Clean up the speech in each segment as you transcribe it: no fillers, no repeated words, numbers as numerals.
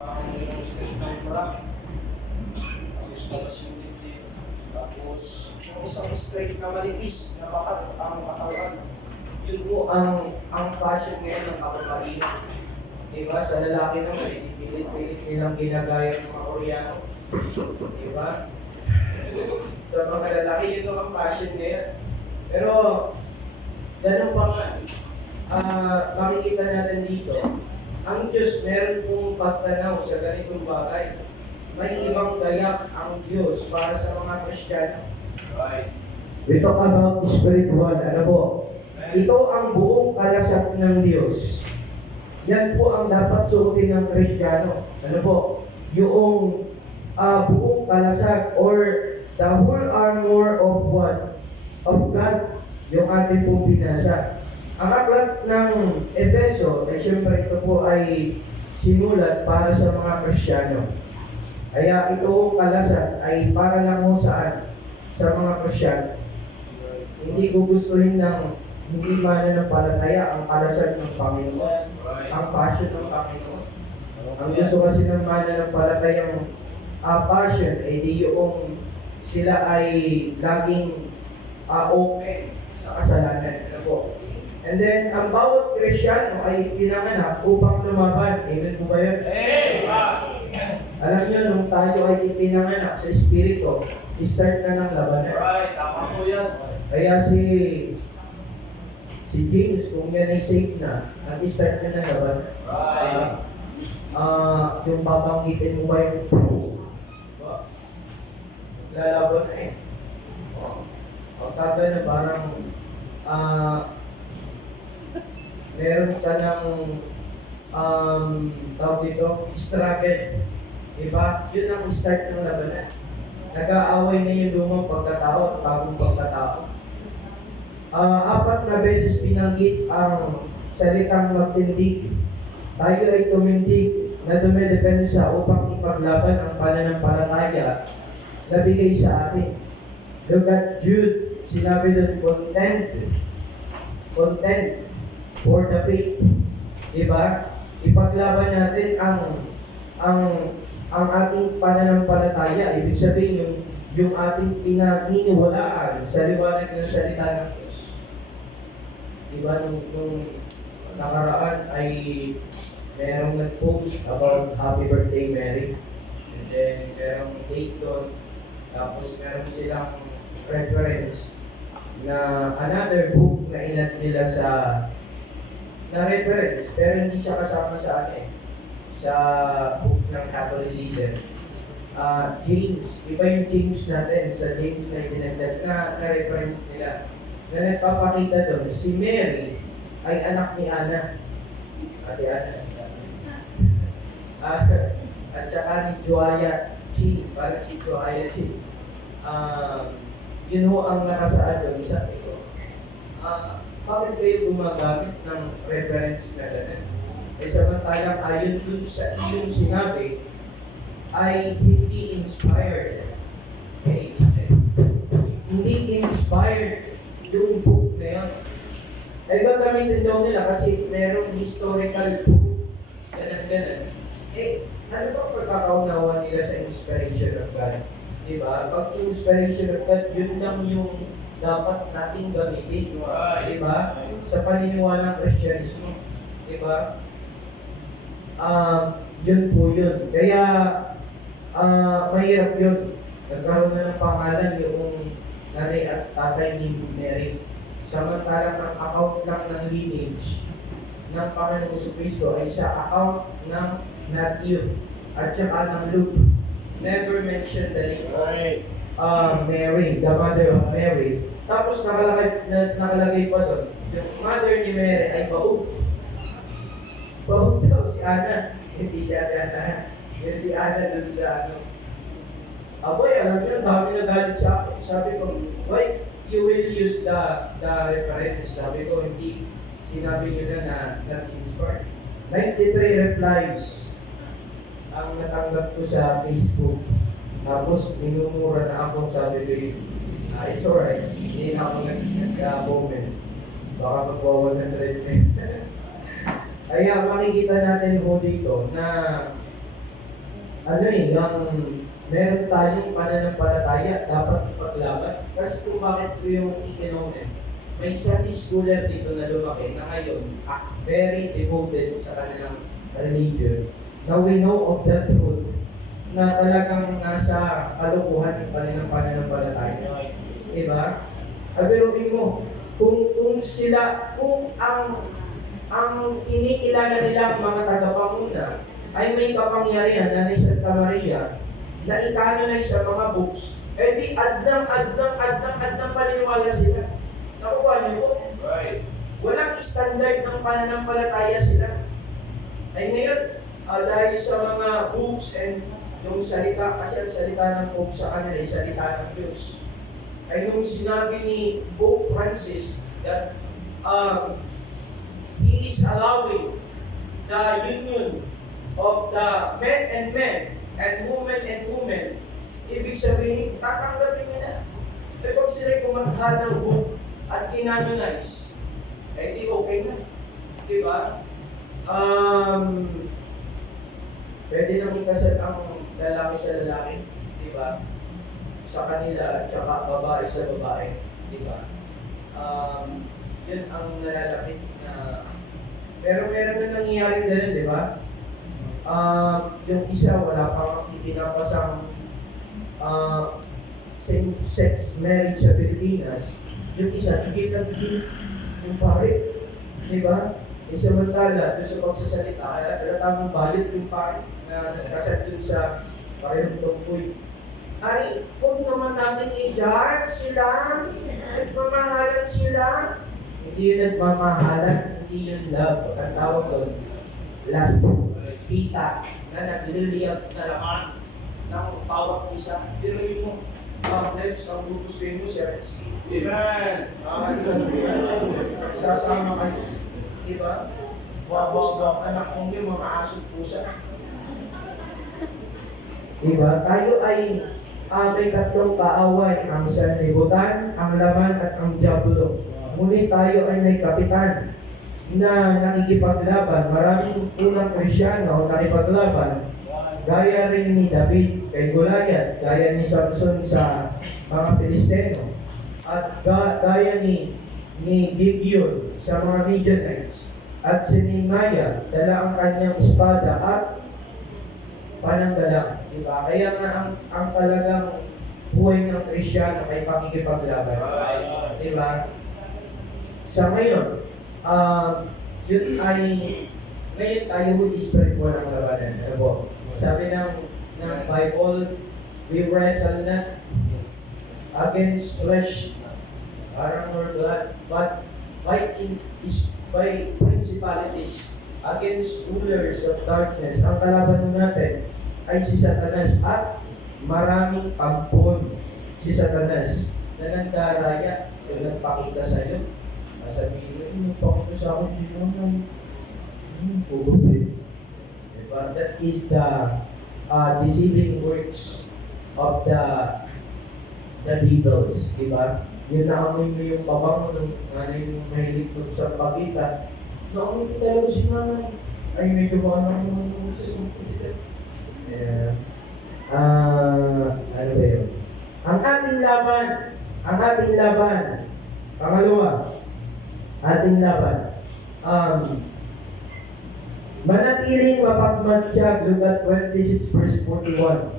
Ang ilustres ng bra, tapos labas yung dibdib, tapos yung isang straight na manipis, na bakat ang katawan. Yun po ang fashion ngayon ng kababalino. Diba? Sa lalaki naman, pilit-pilit nilang ginagaya ng mga Koreano. Diba? Sa mga lalaki, yun ang fashion ngayon. Pero, ganun pa nga, makikita natin dito, ang Diyos meron pong pagtanaw sa ganitong bagay. May ibang gayak ang Diyos para sa mga Kristiyano. Right. We talk about spiritual. Ano po? Ito ang buong kalasag ng Diyos. Yan po ang dapat suotin ng Kristiyano. Ano po? Yung buong kalasag or the whole armor of what? Of God. Yung ating pong binasa. Ang aklat ng Efeso, siyempre ito po ay sinulat para sa mga Kristiyano. Kaya ito kalasag ay para lang mo saan? Sa mga Kristiyano. Hindi gugustuhin ng hindi mananampalataya ang kalasag ng Panginoon, ang passion ng Panginoon. Ang gusto kasi ng mananampalatayang passion ay di yung sila ay laging open sa kasalanan. Ano po? And then, ang bawat Kristiyano ay pinanganak upang lumaban. Amen po ba yun? Alam nyo, nung tayo ay pinanganak sa Espiritu, start na ng labanan. Right, tama po yan. Kaya si James, kung yan ay safe na, nag-start na ng labanan. Right. Yung babanggitin mo ba yung lalaban na eh. Pagkata na parang meron ka ng tawag dito, struggle. Diba? Yun ang start ng labanan. Nag-aaway na yung lumang pagkatao at bagong pagkatao. 4 na beses pinanggit ang salitang magtindig. Tayo ay tumindig na dumedepensa upang ipaglaban ang pananampalataya na bigay sa atin. Look at Jude, sinabi doon, content for the faith. Diba? Ipaglaban natin ang ating pananampalataya. Ibig sabihin yung ating pinaniniwalaan sa liwanag ng salita ng Diyos. Diba? Nung nakaraan ay merong nag-post about Happy Birthday Mary. And then merong date doon. Tapos meron silang reference na another book na inat nila sa na reference, pero hindi siya kasama sa sa book ng Catholicism. James, iba yung James natin, sa James na dinagdag na reference nila. Na nagpapakita doon, si Mary ay anak ni Ana. Ate Ana. At saka ni Joaya Chi, para si Joaya Chi. Yun ho ang nakasaad doon sa ito. Bakit kayo gumagamit ng reference na gano'n? Samantalang ayon dun sa iyong sinabi ay hindi inspired. Okay, hindi inspired yung book na yun. Ay gagamitin daw nila kasi merong historical book. Ganun. Ano ba pagkakaunawa nila sa inspiration of God? Diba? Pag inspiration of God, yun lang yung dapat nating gamitin. Diba? Sa paniniwala ng Kristyanismo. Diba? Yun po yun. Kaya, mahirap yun. Nagkaroon na ng pangalan yung nanay at tatay ni Mary. Samantalang ang account lang ng lineage ng Panginoong Jesucristo ay sa account ng Matthew at saka ng Luke. Never mention the name of Mary, the mother of Mary. Tapos nakalagay pa doon, yung mother ni Mary ay baog. Baog daw si Ana. Hindi si Ana. Yung si Ana doon sa Aboy, alam niyo, dami na galit sa akin. Sabi ko, why you will use the reference? Sabi ko, hindi sinabi niyo na not inspired. 93 replies ang natanggap ko sa Facebook. Tapos, minumura na ako, sabi ko, it's alright. Hindi na ako nag-comment. Baka magwa 100 Kaya makikita natin po dito na ano eh, yung meron tayong pananampalataya, dapat ipaglaban. Kasi kung bakit ko yung ikinunin, may Sunday schooler dito na lumaki na ngayon, very devoted sa kanilang religion. Now we know of the truth na talagang nasa kalukuhan ng kanilang pananampalataya. Diba? Abiruin mo, kung ang inikilala nilang mga tagapanguna ay may kapangyarihan na ni Santa Maria na ikanonay sa mga books, di adnang paniniwala sila. Nakuha niyo po? Right. Walang standard ng pananampalataya sila. Ay ngayon, dahil sa mga books and yung salita, kasi ang salita ng Pope sa kanila ay salita ng Diyos. Ay nung sinabi ni Pope Francis that he is allowing the union of the men and women, ibig sabihin, tatanggapin nila. E pag sila'y kumakha ng book at kinanonize, di okay na. Diba? Pwede nang ikasal ang lalaki sa lalaki, diba? Sa kanila at saka babae sa babae, diba? Yun ang nalalapit na... Pero meron na nangyayari din, diba? Yung isa, wala pang itinapasang same-sex marriage sa Pilipinas. Yung isa, higit na higit yung pare. Diba? Samantala, doon sa pagsasalita, tamang bayad yung pare na kasal dun sa parehong tungkoy. Ay, huwag naman natin i-judge sila, nagmamahalan sila. Hindi yun nagmamahalan, hindi yun love. Ang tawag doon, last pita na nagliliyap na laman ng bawat isa. Pero yun mo, next, ang gugustuhin mo siya, Amen. sasama kayo. Diba? Wapos daw anak kong yung mga asong pusa. Diba? Tayo ay may tatlong kaaway, ang sanlibutan, ang laman at ang diablo. Ngunit tayo ay may kapitan na nakikipaglaban. Maraming unang Krisyano nakipaglaban. Gaya rin ni David kay Goliath, gaya ni Samson sa mga Pilisteno, at gaya ni Gideon sa mga Midianites, at si Nehemiah dala ang kanyang espada at pananggalang. Diba? Kaya nga ang talagang buhay ng Krisyano ay pakikipaglaban. Diba? Sa ngayon, yun ay ngayon tayo would spiritual ang labanan. Ano po? Sabi ng Bible, we wrestle not against flesh, parang or blood, but fighting is by principalities, against rulers of darkness. Ang kalaban natin ay si Satanas at maraming pampon. Si Satanas na nandaraya, yung nagpakita sa iyo. Sabihin, nagpakita sa akin sino na pugupin. Diba? That is the deceiving works of the devils. Diba? Yun naamoy mo yung babang mo, yung mahilig mo sa pakita. Naamoy ko talaga si nanay. Ay, medyo ba naman sa sumpulit. Ano ba yun? Ang ating laban, pangalawa, ating laban, manatiling mapagmatsyag, Lukat 26 verse 41.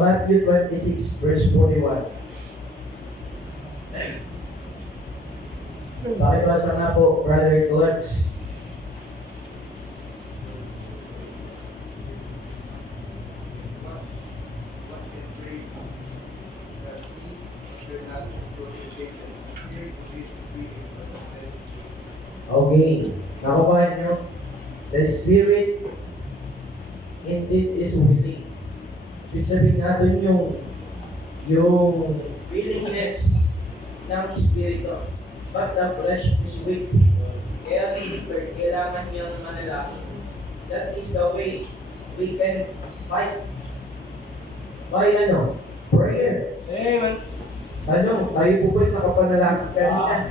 Matthew 26 verse 41. Pakibasa nga po, Brother Clarks. Okay, nakupahan nyo? The Spirit indeed is willing. Ibig sabihin natin yung willingness ng Espiritu. But the flesh is weak. Kaya si Peter, kailangan niyang manalangin. That is the way we can fight. By prayer. Amen. Tayo po ba'y nakapanalangin kanina?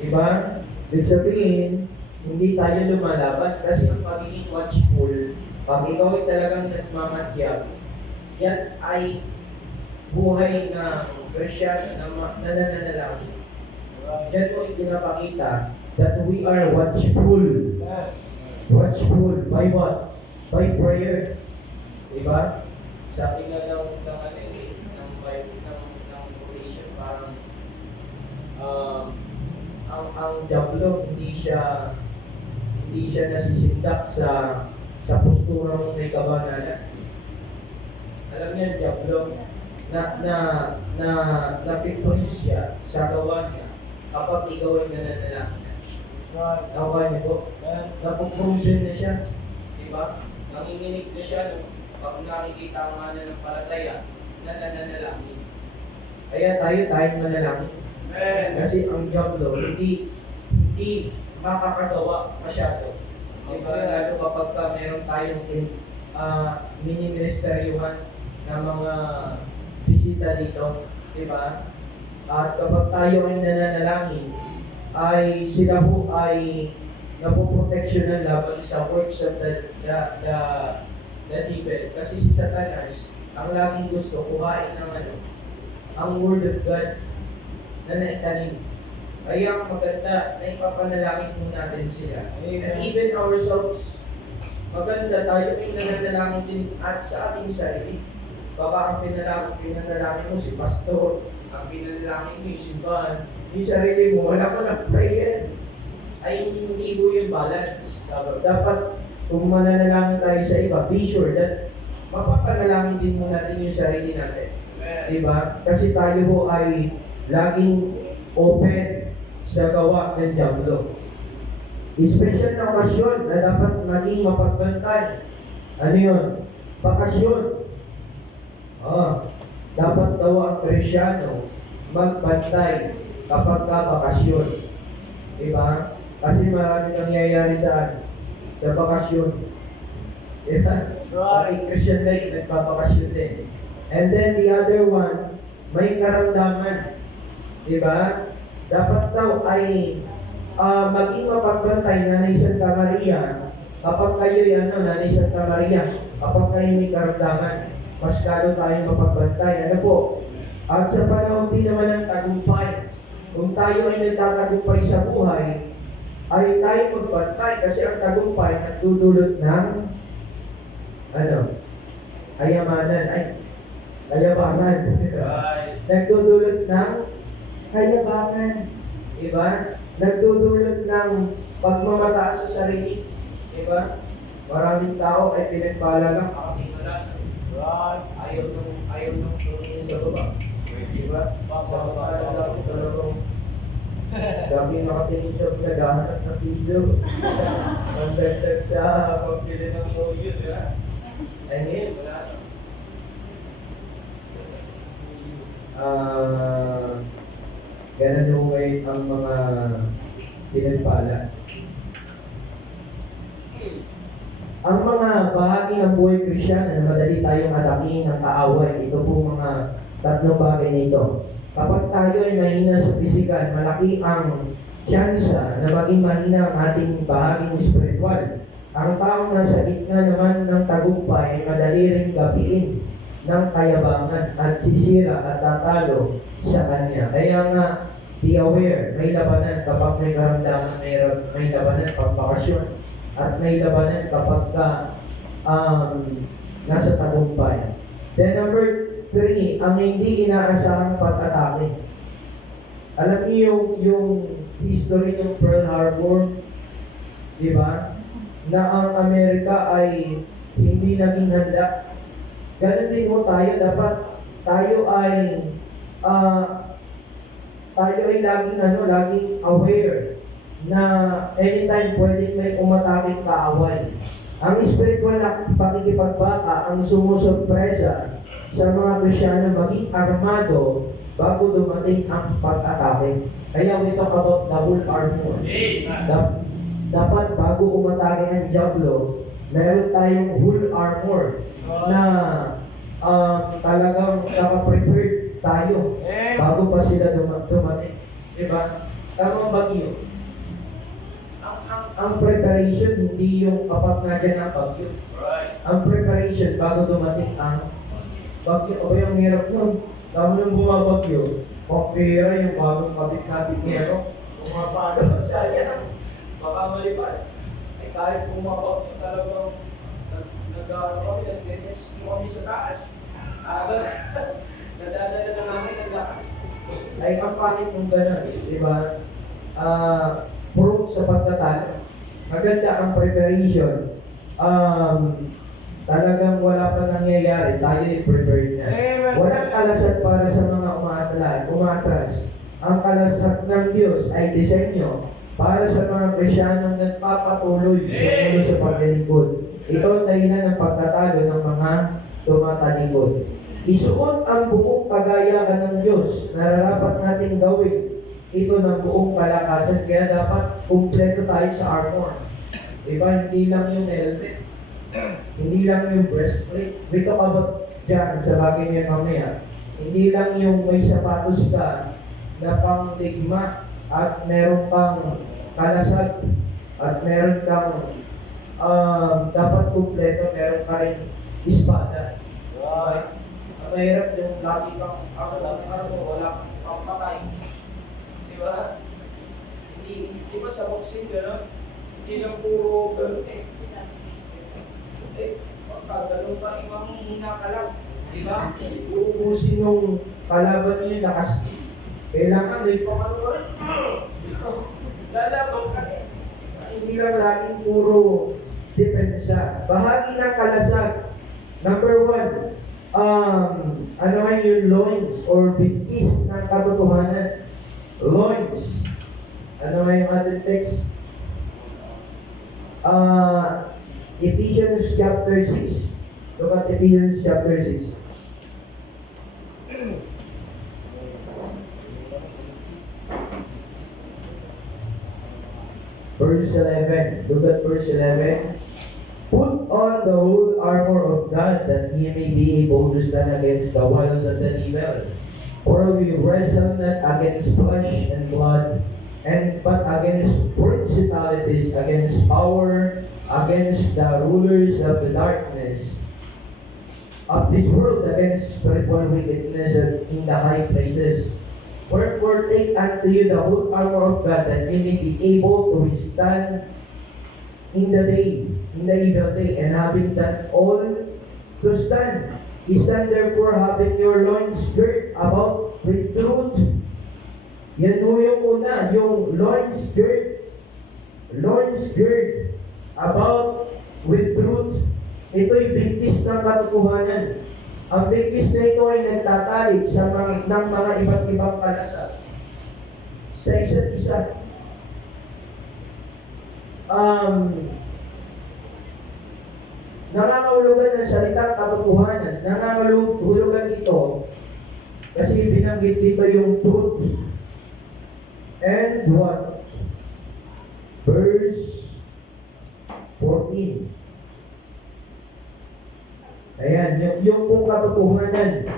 Diba? Ibig sabihin, hindi tayo lumalaban kasi ang pagiging watchful Pag ikaw ay talagang nagmamatyag, yan ay buhay na Christian na nananalangin. Diyan mo ipinapakita that we are watchful. Watchful by what? By prayer. Diba? Sabi nga ng Bible, ng quotation, parang ang diablo hindi siya nasisindak sa posturang may kabanalan. Alam niyo, ang diablo napipris siya sa gawa niya kapag ikaw ay nananalangin. Gawa niyo po, napuprusin na siya. Diba? Nanginginig na siya pag nakikita ang mananampalataya na nananalangin. Kaya tayo manalangin. Kasi ang diablo hindi makakagawa masyado. Diba? Lalo kapag meron tayong mini-ministeryuhan na mga bisita dito. Diba? At kapag tayo ay nananalangin, ay sila po ay napoproteksyonan laban sa works of the devil. Kasi si Satanas, ang laging gusto kuhain ng ang word of God na naitanim. Kaya ang maganda na ipapanalangin po natin sila. And even ourselves, maganda tayo ay nananalangin din at sa ating sarili. Baka ang pinanalangin mo si pastor, ang pinanalangin mo yung simbahan, yung sarili mo, wala ko na prayer. Ay hindi po yung balance. Dapat kung mananalangin tayo sa iba, be sure that mapapanalangin din mo natin yung sarili natin. Diba? Kasi tayo po ay laging open sa gawa ng diablo. Special na okasyon na dapat maging mapagbantay. Ano yun? Bakasyon. Dapat daw ang Kristyano magbantay kapag bakasyon. Diba? Kasi marami nangyayari sa bakasyon. Diba? Pati Christian life, nagpapakasyon din. And then the other one, may karamdaman. Diba? Dapat daw ay maging mapagbantay Nanay Santa Maria kapag kayo Nanay Santa Maria, kapag kayo may karamdaman, mas kado tayong mapagbantay. Ano po? At sa panahon din naman ng tagumpay, kung tayo ay nagtatagumpay sa buhay, ay tayo magbantay kasi ang tagumpay nagdudulot ng kayabangan. Nagdudulot ng kayabangan. Diba? Nagdudulot ng pagmamataas sa sarili. Diba? Maraming tao ay pinagpalagang akatingalan. Ayaw nung tumingin sa baba. Diba? Sa baba lang talagang dami nakatingin siya naghahanap ng piso. Ang dagdag sa pagbili ng moyo. Diba? Ay ngayon, wala. Ganun yung ngayon ang mga pinagpala. Ang mga bahagi ng buhay Kristyano na madali tayong atakin ng kaaway, ito po mga tatlong bagay nito. Kapag tayo ay mahina sa pisikal, malaki ang tsansa na maging mahina ang ating bahaging spiritual. Ang taong nasa gitna naman ng tagumpay ay madali ring gapiin ng kayabangan at sisira at tatalo sa kanya. Kaya nga, be aware, may labanan kapag may karamdaman, may labanan pag bakasyon, at may labanan kapag nasa tagumpay. Then number 3, ang hindi inaasahang pag-atake. Alam niyo yung history ng Pearl Harbor, di ba? Na ang Amerika ay hindi naging handa. Ganun din mo tayo, dapat tayo ay laging aware na anytime pwedeng may umataking kaaway. Ang spiritual na pakikipagbaka ang sumusurpresa sa mga Kristyano maging armado bago dumating ang pag-atake. Kaya we talk about double armor. Dapat bago umatake ang diablo, meron tayong full armor na talagang nakaprepared tayo bago pa sila dumating. Diba? Tama ba yun? Ang preparation, hindi yung kapag nandiyan ang bagyo. ang preparation bago dumating ang bagyo. O yung hirap nun. Tama nung bumabagyo, pera yung bagong kabit-kabit niya, no? Pumapalo sa kanya. Baka malipad. Ay kahit bumabagyo talagang nag-ano kami, nag-rescue kami sa taas. Nadadala na namin ang lakas. Ay ang pangit mong gano'n, di ba? Proof sa pagtatalo. Maganda ang preparation. Talagang wala pa nangyayari, tayo ay prepared na. Walang kalasat para sa mga umatras. Ang kalasat ng Diyos ay disenyo para sa mga Krisyanong nagpapatuloy sa paglilingkod. Ito ang dahilan ng pagtatalo ng mga tumatalikod. Isuot ang buong kagayaan ng Diyos na nararapat nating gawin. Ito ng buong kalakasan, kaya dapat kumpleto tayo sa armor. Diba, hindi lang yung helmet, hindi lang yung breastplate. We talk about dyan sa bagay niya mamaya. Hindi lang yung may sapatos ka na pangdigma at meron kang kalasag at meron kang dapat kumpleto, meron ka rin espada. Right? Ang mahirap yung lagi kang wala kang patay. Diba? Di ba sa boxing gano'n? Hindi lang puro gano'n pagkagalong pa, imamihina ka lang. Diba? Uubusin nung kalaban niyo yung nakaspeed. Kailangan may pamanuan. Lalabang ka rin. Hindi lang laging puro depensa. Bahagi ng kalasag. Number 1, ano nga yung loins or bigkis ng katotohanan. Loins. Ano nga yung other text? Ephesians chapter 6. Look at Ephesians chapter 6. Verse 11. Look at verse 11. Put on the whole armor of God that ye may be able to stand against the wiles of the devil. For we wrestle not against flesh and blood, but against principalities, against power, against the rulers of the darkness of this world, against spiritual wickedness in the high places. Wherefore take unto you the whole armor of God, that ye may be able to withstand in the evil day, and having done all to stand. Stand therefore, having your loins girt about with truth. Yan ho yung una, yung loins girt about with truth. Ito'y bigkis ng katotohanan. Ang bigkis na ito ay nagtatalig ng mga iba't ibang kalasag sa isa't isa. Nangangahulugan ng salitang katotohanan. Nangangahulugan ito kasi binanggit dito yung truth. And what? Verse 14. Ayan, yung pong katotohanan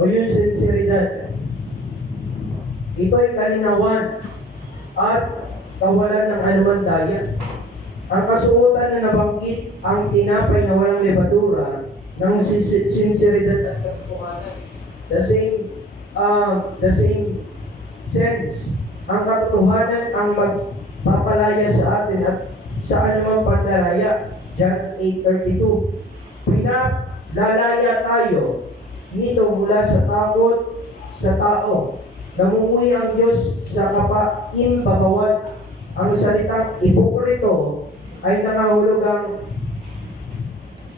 o yung sinseridad. Ito ay kalinawan at kawalan ng anumang daya. Ang kasuotan na nabanggit ang tinapay na walang lebadura ng sinseridad at katotohanan. The same sense. Ang katotohanan ang magpapalaya sa atin at sa anumang pandaraya. John 8:32. Pinalalaya tayo nito mula sa takot sa tao. Namumuhay ang Diyos sa kapaimbabawat. Ang salitang ipokrito ay nangahulugang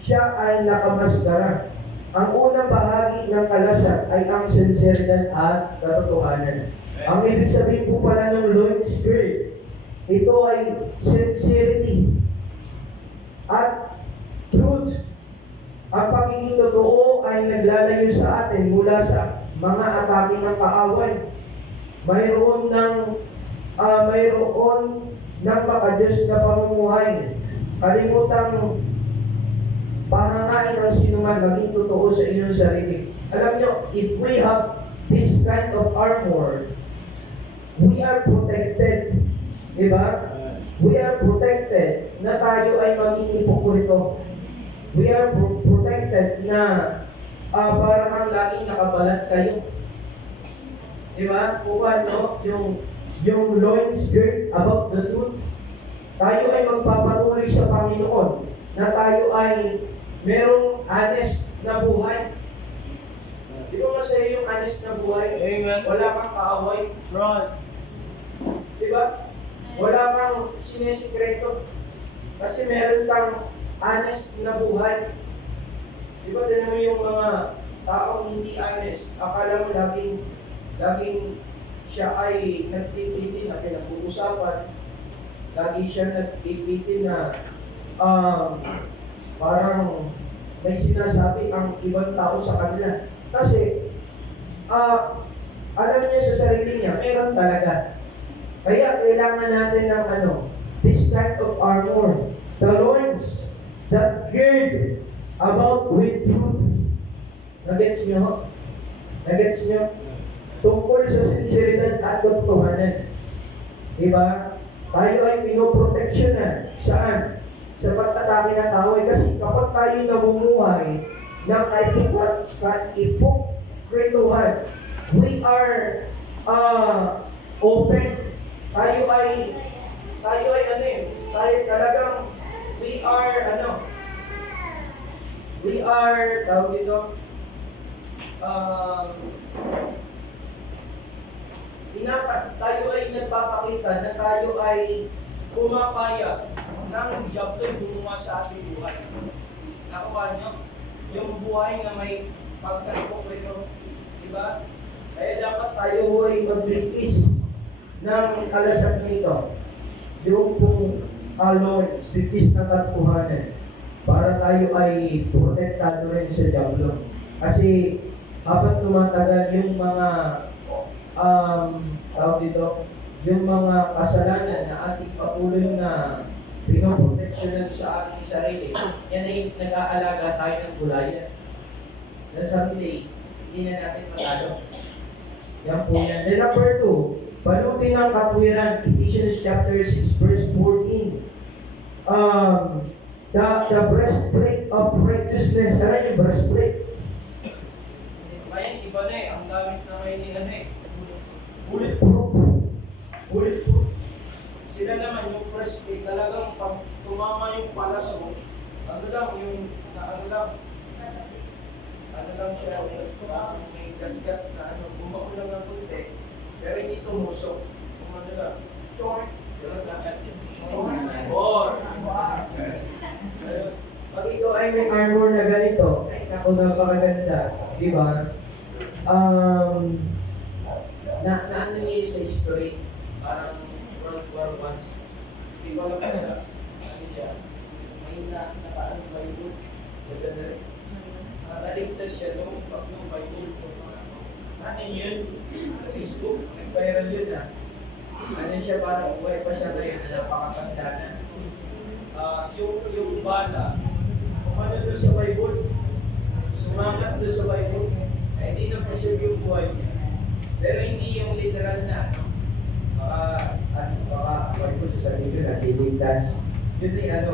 siya ay nakamaskara. Ang unang bahagi ng kalasag ay ang sinseridad at katotohanan. Ang ibig sabihin po pala ng Lord Spirit, ito ay sincerity at truth. Ang pagiging totoo ay naglalayo sa atin mula sa mga atake ng kaaway. Mayroon ng makadiyos na pamumuhay. Kalimutang pahangain ng sinuman, maging totoo sa inyong sarili. Alam nyo, if we have this kind of armor, we are protected. Diba? We are protected na tayo ay maging hipokrito. We are protected na para kang laging nakabalat kayo. Diba? Kung ano, yung loins girt about the truth. Tayo ay magpapatuloy sa Panginoon na tayo ay merong honest na buhay. Di ba masaya yung honest na buhay? Amen. Wala kang kaaway. Fraud. Di ba? Wala kang sinesikreto. Kasi meron kang honest na buhay. Di ba, tinan mo yung mga taong hindi honest, akala mo laging siya ay nagtipitin na pinag-uusapan, lagi siya nagtipitin na parang may sinasabi ang ibang tao sa kanila. Kasi, alam niya sa sarili niya, meron talaga. Kaya kailangan natin ng this kind of armor, the loins that gird about with truth. Nagets nyo? Nagets nyo? Tungkol sa sinseridad at katotohanan. Diba? Tayo ay pinoproteksyonan. Saan? Sa pagtatake ng tao. Kasi kapag tayo namumuhay ng kaipukrituhan, we are open. Tayo ay talagang we are, tawag dito, tayo ay nagpapakita na tayo ay pumapaya ng diablo gumawa sa ating buhay. Nakuha nyo? Yung buhay na may pagka-ipokrito. Diba? Kaya dapat tayo ay magbigis ng kalasag nito. Yung pong Lord, bigis ng katotohanan para tayo ay protektado rin sa diablo. Kasi habang tumatagal yung mga tawag dito, yung mga kasalanan na ating patuloy na pinoproteksyonan sa ating sarili, yan ay nag-aalaga tayo ng gulayan. Na someday, hindi na natin matalo. Yan po yan. Then number 2, balutin ng katwiran, Ephesians chapter 6 verse 14. The breastplate of righteousness. Ano yung breastplate? Ngayon, iba na eh. Ang gamit na ngayon ni Bulletproof. Bulletproof. Sila naman yung breastplate, talagang pag tumama yung palas mo, ano lang siya, may gas-gas na bumako lang ng punti, pero hindi tumusok. Kumano lang, chor, gano'n lang. Pag ikaw ay may armor na ganito, ay ako napakaganda. Di ba? Ano niyo sa history? Parang World War I. Di ba lang siya? Ano siya? May napaano Bible. Maganda rin. Nakaligtas siya nung Bible. Ano yun? Sa Facebook. Nag-viral yun Ano siya parang buhay pa siya ngayon. Napakatanda na. Yung bala, kumano doon sa Bible. Sumangat doon sa Bible. Ay hindi na-preserve yung buhay niya. Pero hindi yung literal na, baka Bible sa sarili na liligtas. Yun ay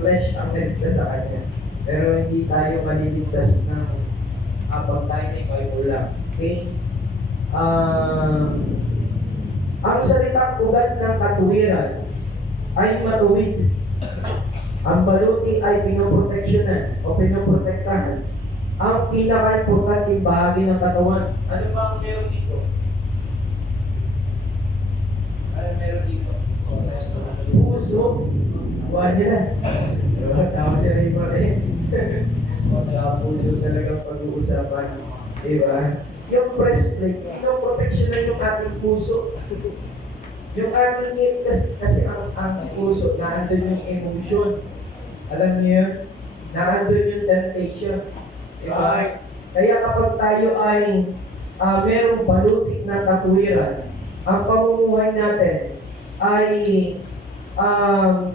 flesh ang naligtas sa kanya. Pero hindi tayo maliligtas ng pag tayo may Bible lang. Okay? Ang salitang ugat ng katuwiran ay matuwid. Ang baluti ay pinoproteksyonan o pinoprotektahan ang pinaka-importanting bahagi ng katawan. Ano ba ang meron dito? Ano meron dito? Puso. Huwag nila. Tama si Ray pa rin. Puso talagang pag-uusapan. Diba? Yung breastplate, pinoproteksyonan yung ating puso. Yung ating ngip kasi ang puso, naandun yung emotion. Alam niyo yun? Naandun yung temptation. Diba? Kaya kapag tayo ay merong balutik na katuwiran, ang pamumuhay natin ay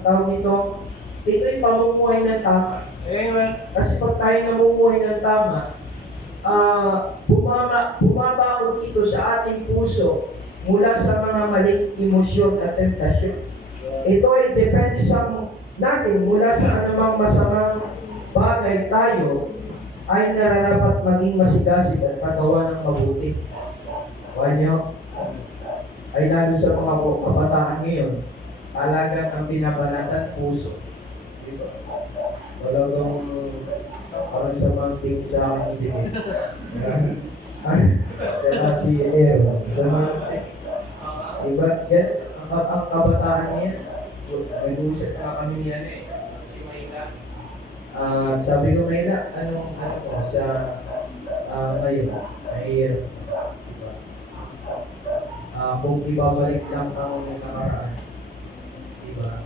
tawag ito'y pamumuhay ng tama. Amen. Kasi pag tayo namumuhay ng tama, bumabaon ito sa ating puso mula sa mga maling emosyon at tentasyon. Ito ay depende sa natin mula sa anumang masamang dahil tayo ay nararapat maging masigasig at magawa ng mabuti. Wanyo, ay lalo sa mga kabataan ngayon, talagang ang binabanatan puso. Diba? Talagang parang sa mga tingin sa akin si kaya si Aaron. Diba? Yan, ang kabataan niya, nag-uusap na kami yan si Mayla. Sabi ko, Mayla, anong mo sa ngayon? Ay, kung ibabalik lang ang nakaraan. Diba?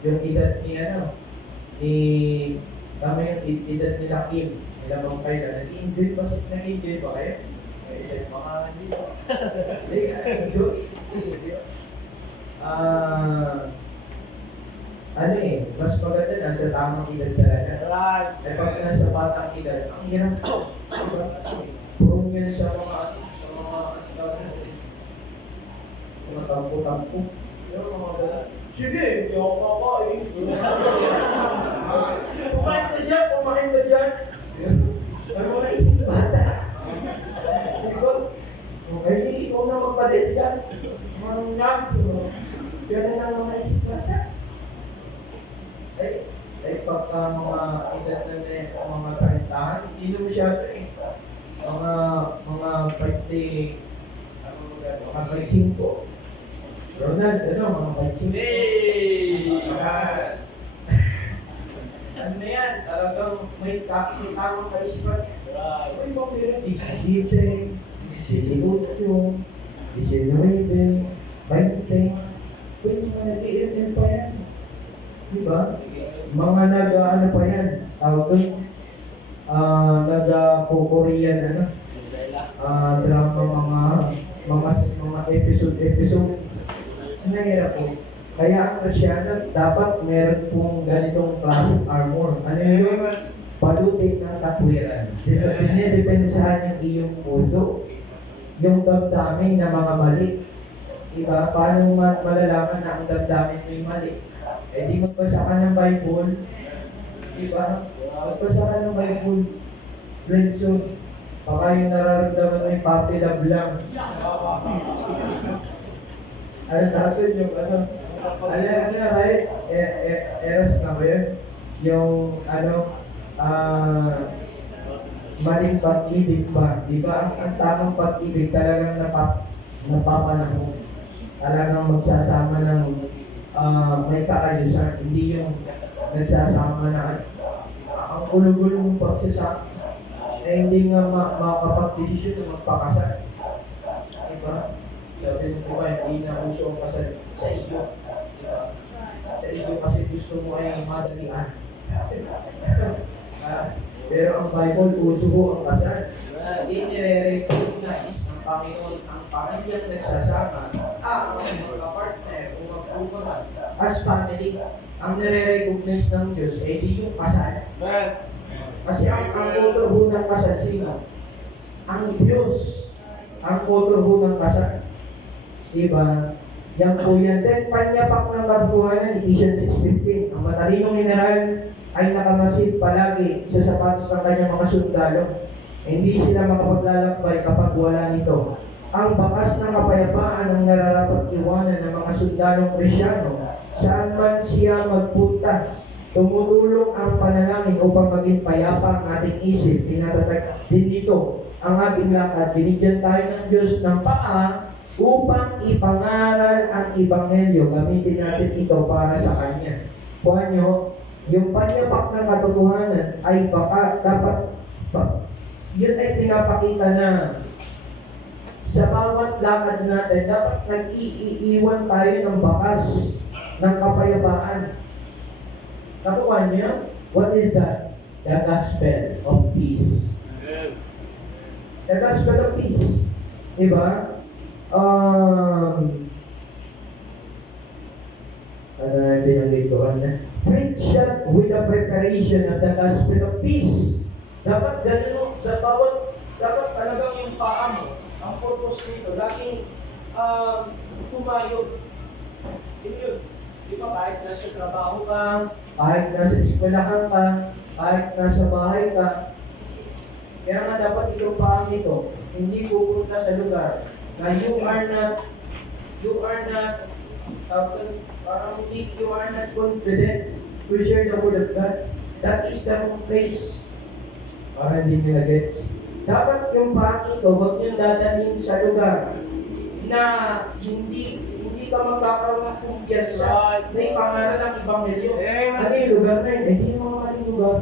Yung edad ni kami yung edad nila Kim, nila Mang Kayla, nag-enjoy ba kayo? Mga hindi ba? Enjoy. Mas maganda na sa tamang edad talaga. Eh pag nasa batang edad, ang hirap ko. Puro yan sa mga tampo-tampo. Sige, hindi ako kakain. Kumain ka dyan. Ano mo naisip bata? Ay, ikaw na magpalit dyan. Manong yan. Yan na lang naisip bata. Ay, pagka mga edad na mga 30, hindi na masyado eh. Mga 20, mga 25. Ronald, mga 25. Yes! Ano na yan? Talagang may tamang kaisipan. Uy, mga meron, 17, 18, 19, 20. Uy, mga nag-iirin pa yan. Diba? Mga nag-ano pa yan. Nag-Korean, drama, mga episode. Nahirap po. Kaya ang Kristiyano, dapat meron pong ganitong klaseng armor. Ano yun? Palutin ng katwiran. Dinidepensahan yung iyong puso. Yung damdamin na mga mali. Diba? Paano malalaman na ang damdamin mo yung mali? Eh di magbasa ka ng Bible. Diba? Magbasa ka ng Bible. Friendship. Baka yung nararamdaman mo yung puppy love lang. Ano natin yung right? Eros na ba yun? Yung maling pag-ibig ba? Di ba? Ang tamang pag-ibig talagang napapanahon. Talagang magsasama ng may kaayusan. Hindi yung nagsasama na ang gulo-gulo mong pagsasama. Hindi nga makapag-desisyon na magpakasal. Diba? Sabi mo ba, hindi na uso ang kasal sa iyo. Diba? Sa iyo kasi gusto mo ay madalian. Pero ang Bible, uso ho ang kasal. Inire-recognize ng Panginoon ang pamilyang nagsasama ang mga-partner o mag-umaman as family. Ang nire-recognize ng Diyos ay di yung kasal. Kasi ang author ho ng kasal, sino? Ang Diyos. Ang author ho ng kasal. Diba? Yan po yan. Then, panyapak ng katotohanan, Ephesians 6:15. Ang matalinong general ay nakamasid palagi sa sapatos ng kanyang mga sundalo. Hindi sila makapaglalakbay kapag wala nito. Ang bakas ng kapayapaan ang nararapat iwanan ng mga sundalong Kristyano saan man siya magpunta. Tumutulong ang panalangin upang maging payapa ang ating isip. Tinatatag din dito ang ating lakad. Binigyan tayo ng Diyos ng paa upang ipangaral ang Ebanghelyo. Gamitin natin ito para sa Kanya. Kuha nyo, yung panyapak ng katotohanan ay baka dapat yun ay pinapakita na sa bawat lakad natin, dapat nag-iiwan tayo ng bakas ng kapayapaan. Nakuha niyo? What is that? The gospel of peace. The gospel of peace. Diba? Ano na pinag-ituan na? Preach with the preparation of the gospel of peace. Dapat ganun, dapat talagang yung paa mo, ang purpose nito, laging tumayo. Yun. Di ba kahit nasa trabaho ka, kahit nasa eskwelahan ka, kahit nasa bahay ka, kaya nga dapat itong paang ito, hindi pupunta sa lugar na you are not, parang hindi, you are not confident to share the word of God. That is the wrong place. Para hindi nila gets. Dapat yung paang ito, huwag niyong dadalhin sa lugar na hindi ka magkakaroon ng kumpiyansa. May pangalan ng Ebanghelyo. Ano yung lugar na yun? Hindi yung mga maling lugar.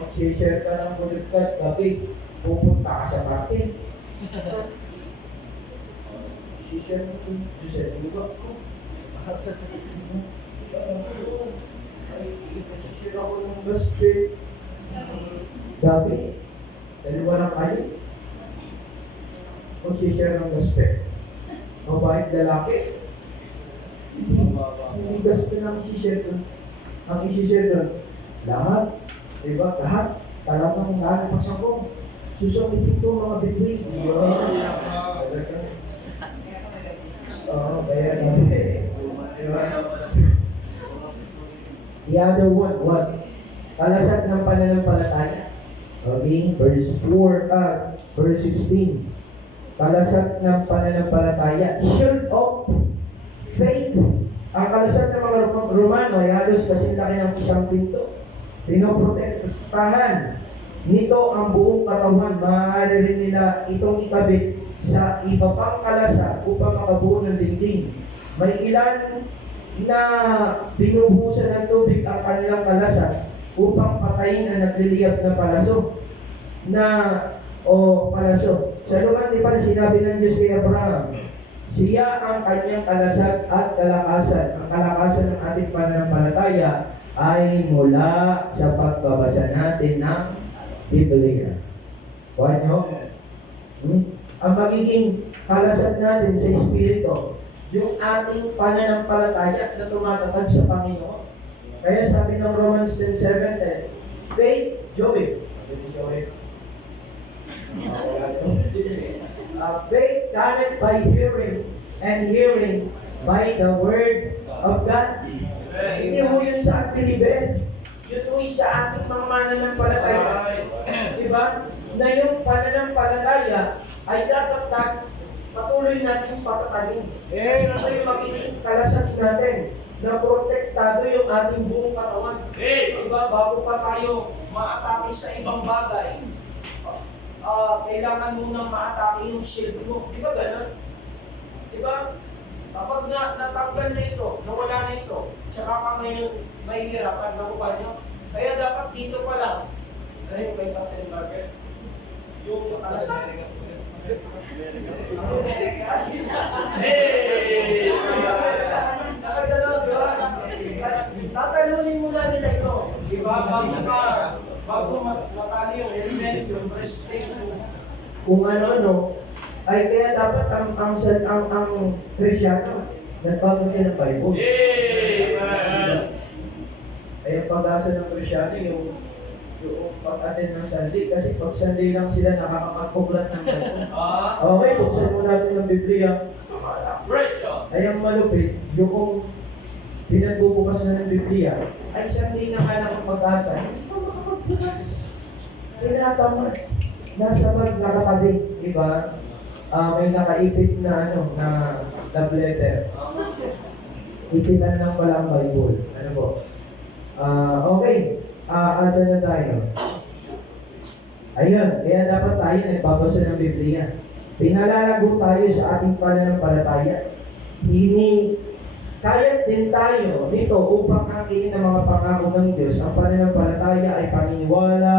Mag-share ka ng word of God, gabi, pupunta ka sa party. Share mo kung Diyos ay lugar ko. Share ako ng gospel. Gabi, dalawa lang kayo. Mag-share ng gospel. Mabait lalaki. Hindi gospel ang isi-share doon. Ang isi-share doon, lahat. Diba? Lahat. Talagang lahat ng pasakong. Susumitin ko mga bibig. Kaya the other one. Kalasag ng pananampalataya. Okay, verse 16. Kalasag ng pananampalataya. Shield of faith. Ang kalasag ng mga Romano ay halos kasing laki ng isang pinto. Pinoprotektahan nito ang buong katawan. Maaari rin nila itong ikabit sa iba pang kalasag upang makabuo ng dingding. May ilan na binubusan ng tubig ang kanilang kalasag upang patayin ang nagliliyab na palaso. Sa lugar di pa sinabi ng Diyos kay Abraham, siya ang kanyang kalasag at kalakasan. Ang kalakasan ng ating pananampalataya ay mula sa pagbabasa natin ng Biblia. Kuha nyo? Ang magiging kalasag natin sa Espiritu, yung ating pananampalataya na tumatatag sa Panginoon. Kaya sabi ng Romans 10:7, faith, Joey. Faith cometh by hearing, and hearing by the word of God. Hindi mo yun sa ating yun mo sa ating mga mananampalataya. Diba? Na yung pananampalataya ay dapat patuloy natin patatagin. Ito yung magiging kalasag natin na protektado yung ating buong katawan. Diba? Bago pa tayo maatake sa ibang bagay, kailangan munang maatake yung shield mo. Diba gano'n? Diba? Kapag natanggal na ito, nawala na ito, tsaka ka ngayon mahihirapan, nakuha nyo. Kaya dapat dito pa lang. Ano yung kay Captain Margaret? Yung kalasag. Tatalunin muna nila ito. Diba? Bago matali yung element, yung breastplate. Kung ano, ay kaya dapat ang Kristyano, nagbabasa ng Bible. Ay ang pag-asa ng Kristyano, yung pag-attend ng Sunday, kasi pag Sunday lang sila nakakapagpuklat ng Bible. Okay, buksan mo natin ng Biblia. Ay ang malupit, yung pinagbubukas na ng Biblia, ay Sunday na ka ng pag-asa, hindi pa makapagbukas. Pinatama, nasa nakatabi, diba? May nakaipit na love letter. Ipitan lang pala ang Bible. Ano po? Okay. Asa na tayo? Ayun. Kaya dapat tayo nagbabasa ng Biblia. Pinalalago tayo sa ating pananampalataya. Kaya din tayo nito upang angkin ng mga pangako ng Diyos. Ang pananampalataya ay paniniwala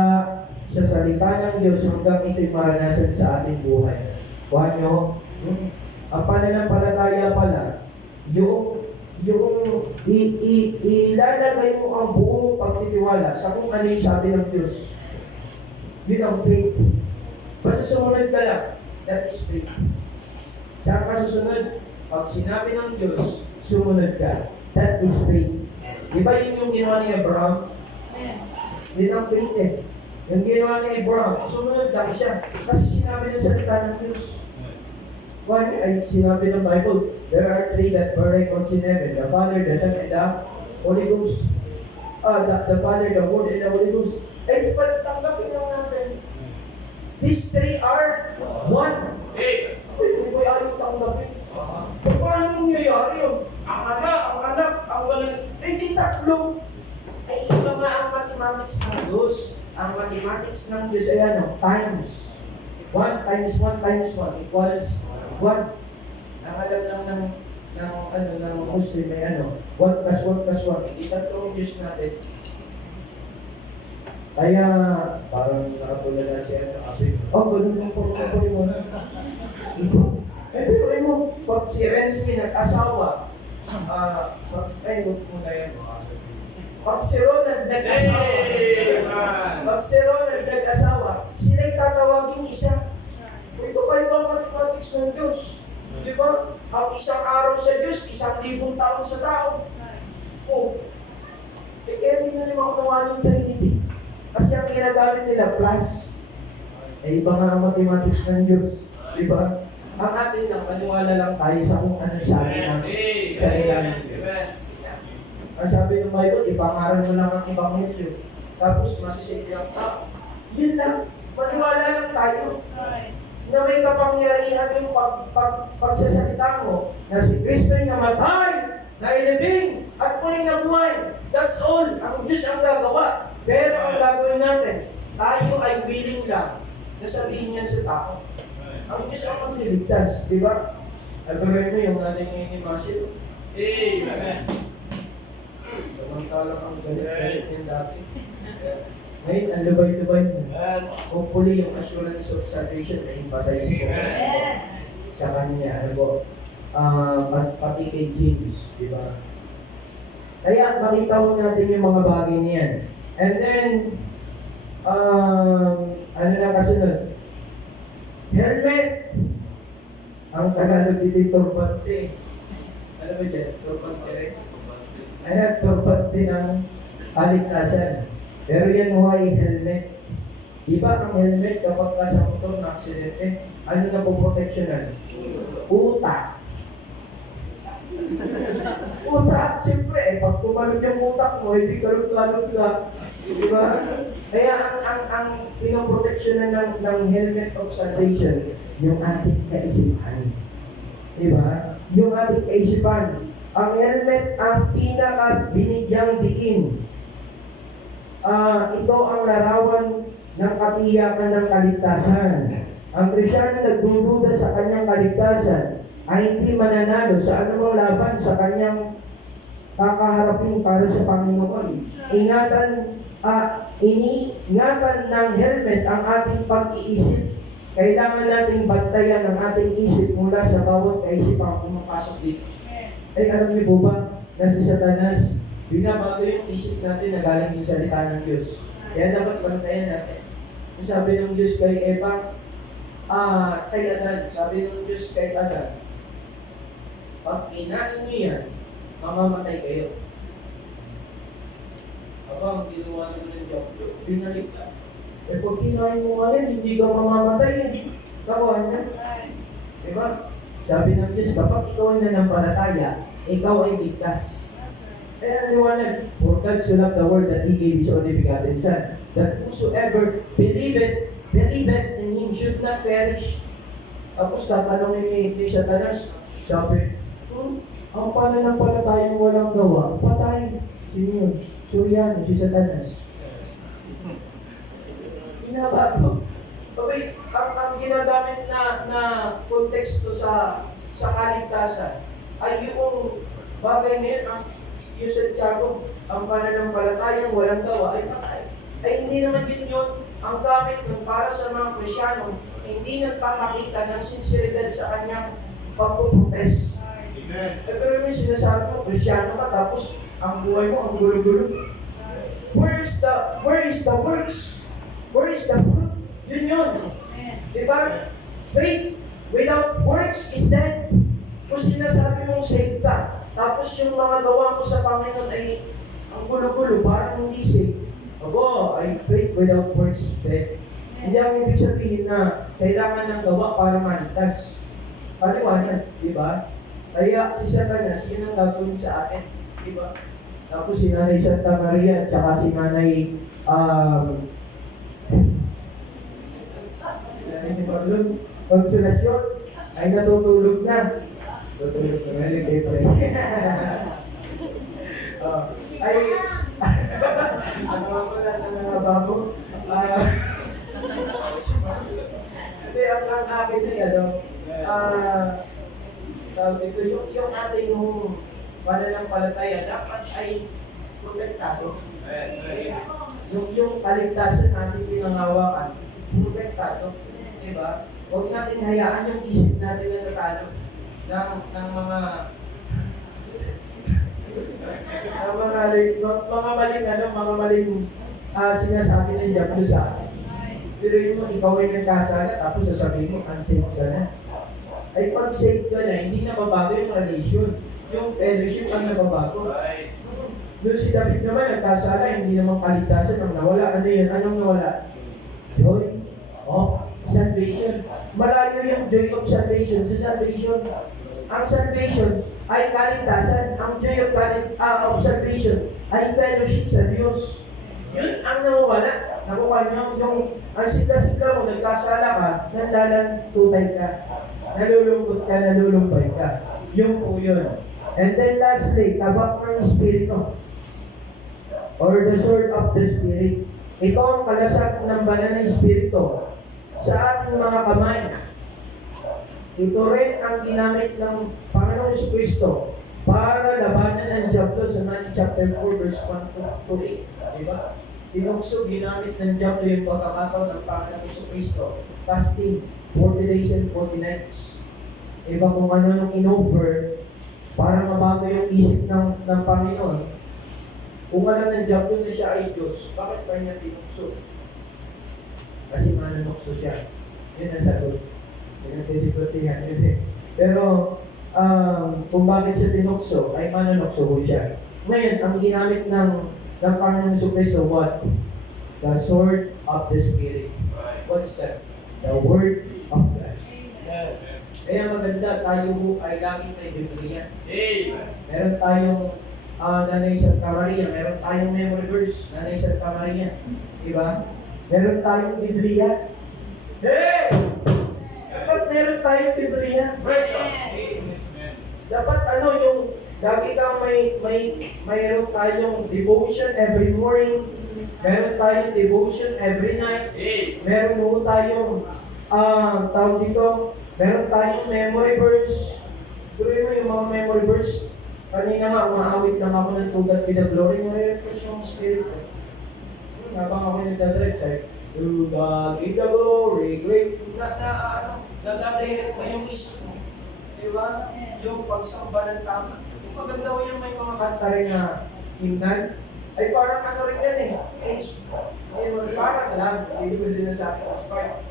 sa salita ng Diyos hanggang ito'y maranasan sa ating buhay. Kuha nyo, ang pananampalataya pala, yung ilalagay mo ang buong pagtitiwala sa kung ano yung sabi ng Diyos. Yun ang faith. Basta sumunod ka lang, that is faith. Saan ka susunod? Pag sinabi ng Diyos, sumunod ka. That is faith. Diba yun yung ginawa ni Abraham? Yun ang faith eh. Yung ginawa ni Abraham, sumunod lang siya. Kasi sinabi ng salita ng Diyos. One, ay sinabi ng Bible, there are three that bear records in heaven, the Father, the Son, and the Holy Ghost. The Father, the Word, and the Holy Ghost. Eh, tanggapin lang natin. These three are one. Pwede ko ayaw tanggapin. Paano nangyayari yun? Ang anak, ang walang, di tatlo. Ay, iba nga ang mathematics ng Diyos. Ang mathematics ng Diyos ay ano? Times. 1 times 1 times 1 equals 1. Ang alam lang ng Muslim ay ano? 1 plus 1 plus 1. Hindi tatlo ang Diyos natin. Kaya, parang nakatulad na siya kasi, ganun lang po mo. Pero mo, pag si Renzi nag-asawa, huwag muna yan. Pag si Ronald nag-asawa, sila'y tatawagin isa. Ito pa ibang mathematics ng Diyos. Di ba? Ang isang araw sa Diyos, 1,000 taon sa tao. Kaya hindi na naman kawalan ng Trinity. Kasi ang ginagamit nila, plus. Iba nga ang mathematics ng Diyos. Di ba? Ang atin lang, maniwala lang tayo sa kung ano sabi ng salita ng Diyos. Ang sabi ng Bible, ipangaral mo lang ang Ebanghelyo. Tapos masisave lang tao. Yun lang. Maniwala lang tayo. Na may kapangyarihan yung pagsasalita mo na si Kristo ay namatay, nailibing, at muling nabuhay. That's all. Ang Diyos ang gagawa. Pero ang gagawin natin, tayo ay willing lang na sabihin yan sa tao. Ang Diyos ang magliligtas, di ba? Albarin mo yung natin ngayon ni Marcel. Amen. Samantalang ang galit din dati. Ngayon, ang lubay-lubay mo. Hopefully, yung assurance of salvation ay emphasize ko sa kanya. Ano po? Pati kay James, di ba? Kaya, makita mo natin yung mga bagay niyan. And then, ano na kasunod? Helmet! Ang Tagalog dito, turbante. Ano ba dyan? Turbante rin? Ayan, turbante ng kaligtasan. Pero yan mo ay helmet. Diba ang helmet kapag ka sa motor na aksidente, ano na po proteksyonan? Utak. Utak, siyempre, pag tumalog yung utak mo, hindi kalog-kalog ka. Diba? Kaya ang pinoproteksyonan ng helmet of salvation, yung ating kaisipan. Diba? Yung ating kaisipan. Ang helmet ang pinaka-binigyang diin. Ito ang larawan ng katiyakan ng kaligtasan. Ang Kristyano nagdududa sa kanyang kaligtasan ay hindi mananalo sa anumang laban sa kanyang kakaharapin para sa Panginoon. Iniingatan ng helmet ang ating pag-iisip. Kailangan nating bantayan ang ating isip mula sa bawat kaisipang pumapasok dito. Alam niyo po ba na si Satanas, binabago yung isip natin na galing sa salita ng Diyos. Kaya dapat bantayan natin. Sabi ng Diyos kay Eva, kay Adan, sabi ng Diyos kay Adan, pag kinain niyo yan, mamamatay kayo. Ang ginawa nyo ng Diyos, binalik ka. Pag kinain mo nga yan, hindi ka mamamatay yan. Kawan niya. Diba? Sabi ng Diyos, kapag ikaw ay nanampalataya, ikaw ay ligtas. Kaya liwanag, for God so loved the world that He gave His only begotten Son, that whosoever believeth in Him should not perish. Tapos tatanungin ni Satanas, sabi, ang pananampalatayang walang gawa, patay. Sino yun? Suryano, si Satanas. Binabago. Okay, ang ginagamit na konteksto sa kaligtasan ay yung bagay na yun, yung Santiago, ang pananampalatayang walang gawa ay patay. Ay hindi naman yun ang gamit nun para sa mga Kristyano, hindi nagpapakita ng sinseridad sa kanyang pagpuprofess. Pero yung sinasabi mo, Kristyano ka, tapos ang buhay mo, ang gulo-gulo. Where is the works? Where is the fruit? Yun. Diba? Faith without works is dead. Kung sinasabi mong saved ka, tapos yung mga gawa mo sa Panginoon ay ang gulo-gulo, parang hindi saved. Ay faith without works is dead. Hindi ang ibig sabihin na kailangan ng gawa para maligtas. Paliwanag, di ba? Kaya si Satanas, yun ang gagawin sa atin, di ba? Tapos si Nanay Santa Maria, tsaka si Nanay, Nanay Marlon, Konsolasyon, ay natutulog na. Tutulog na, really, paper. Ay, ano ako na sa mga bago? Hindi, ang akin na yan, tawag ito, yung ating pananampalataya dapat ay protektado. Yung kaligtasan natin pinangawakan, protektado. Diba? Huwag natin hayaan yung isip natin na natalo ng mga maling sinasabi ng Diablo sa akin. Pero yung ikaw ay nagkasala, tapos sasabihin mo, unsafe ka na. Ay pag safe ka na, hindi na babago yung relation. Yung fellowship ang nababago. Doon si David naman, nagkasala, hindi naman kaligtasan ang nawala. Ano yun? Anong nawala? Joy of salvation. Malayo yung joy of salvation sa salvation. Ang salvation ay kaligtasan. Ang joy of salvation ay fellowship sa Diyos. Yun ang nawawala. Nakuha niyo yung ang sika-sika mo, nagkasala ka, nanlalantutay ka, nalulungkot ka, nalulumpay ka. Yung po yun. And then lastly, tabak ng Espiritu or the sword of the Spirit. Ito ang kalasag ng banal na Espiritu sa ating mga kamay. Ito rin ang ginamit ng Panginoong Kristo para labanan ang Diablo sa Matthew chapter 4 verse 1 to 8. Diba? Tinukso, ginamit ng Diablo yung pagkakataon ng Panginoong Kristo. Fasting, 40 days and 40 nights. Iba kung ano nung in-offer para mabago yung isip ng Panginoon. Kung alam ng Diablo na siya ay Diyos, bakit pa niya tinukso? Kasi mananukso siya. Yun ang sagot. Yun ang tiniprotihan yun eh. Pero, kung bakit siya tinukso, ay mananukso ko siya. Ngayon, ang ginamit ng Panginoon Kristo, what? The sword of the Spirit. What's that? The Word of God. Kaya maganda tayo ay laging may Biblia. Meron tayong Nanay Santa Maria, meron tayong memory verse, Nanay Santa Maria. Diba? Meron tayong Biblia. Hey! Dapat meron tayong Biblia. Dapat yung lagi kang mayroon tayong devotion every morning. Meron tayong devotion every night. Meron mo tayong tawag dito, meron tayong memory verse. Tuloy mo yung mga memory verse. Kanina nga, umaawit lang ako ng tugat with the glory. Nare-refresh yung spirit ko. Habang ako nagdadrive, sabi, to God be the glory, great. Nadadirect mo yung isip mo. Diba? Yung pagsamba ng tama. Yung maganda ko yung may mga kanta rin na himnan. Ay parang ano rin yan eh. Parang lang, hindi ko din nasabi as part.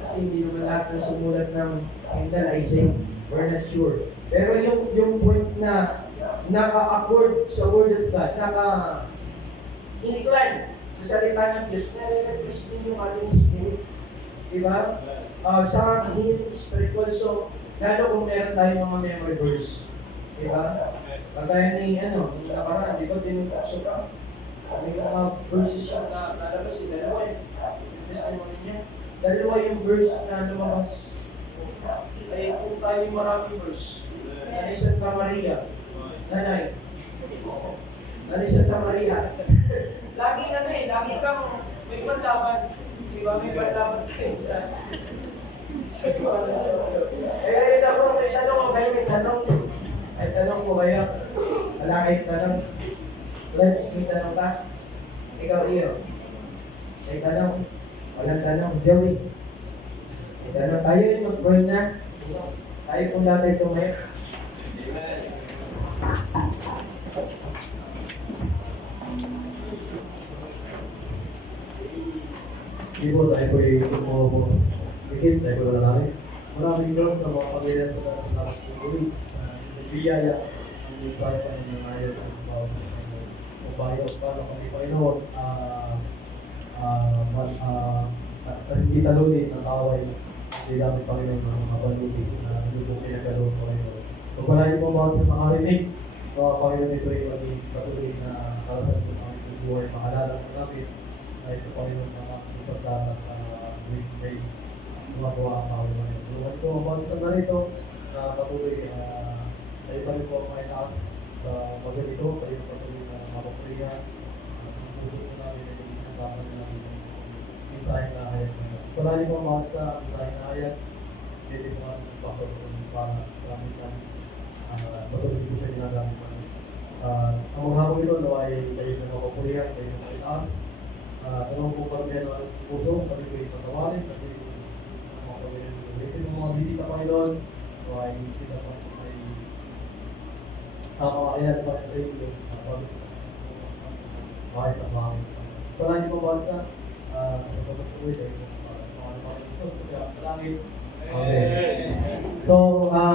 Kasi hindi naman lahat ng sumulat ng himnan ay same. We're not sure. Pero yung point na naka-accord sa Word of God, naka-incline sa salita ng Diyos, nare-refresh din yung ating spirit. Diba? Sa ating spiritual, so, lalo kung meron tayong mga memory verse. Diba? Kagaya ni, yung nakaraan, di ba, tinutokso ka? May mga verses yung nalabas, dalawa yun. Testimony niya. Dalawa yung verse na lumabas. Ay kung tayo maraming verse, Nanay Santa Maria, Nanay Santa Maria, lagi kang may panlaban, di ba? May panlaban tayo sa kuwan. May tanong ko kayo, may tanong ko kayo, wala kayong tanong. Let's, may tanong ka? Ikaw, Iyo. May tanong? Walang tanong. Joey. May tanong tayo yung mag-pray na. Tayo kung natin tumayo. Hindi po tayo po yung po. Bigit tayo po lang namin. Maraming Diyos na mga pagkailan sa lakas ng ulit. Nagbiyaya ang mensahe pa ng ayaw ng bawat bayo para kami Panginoon hindi talunin ng kaway. Hindi namin Panginoon ng mga panusin na lubong pinagkaloob ko kayo. So, palagi po bawat sa makarinig, so, Panginoon ito ay maging patuloy na karasan po ang ating buhay. Makalala po namin na ito Panginoon na makikipag data sa week day. Gumagawa ang Panginoon. Tulungan po ang bawat sa narito na patuloy tayo pa rin po ang may taas sa magalito, tayo patuloy na mapapriya. Puso po namin ay isang namin ng mensahe na hayat ngayon. Palagi po ang bawat sa mensahe na hayat, pwede po ang pasok para sa amin namin. Patuloy po siya ginagamit namin. Ang mga hapon ito, ay tayo na mapapriya, tayo na may taas. Tanong po kami yan ang puso, kami ko yung patawarin, kasi mga pagkakas ng mga bisita pa doon, o ay bisita pa ay kaya pa sa iyo, bakit sa mga palagi po bansa, sa pagkakawin ay mga Diyos, kaya palagi. Amen. So,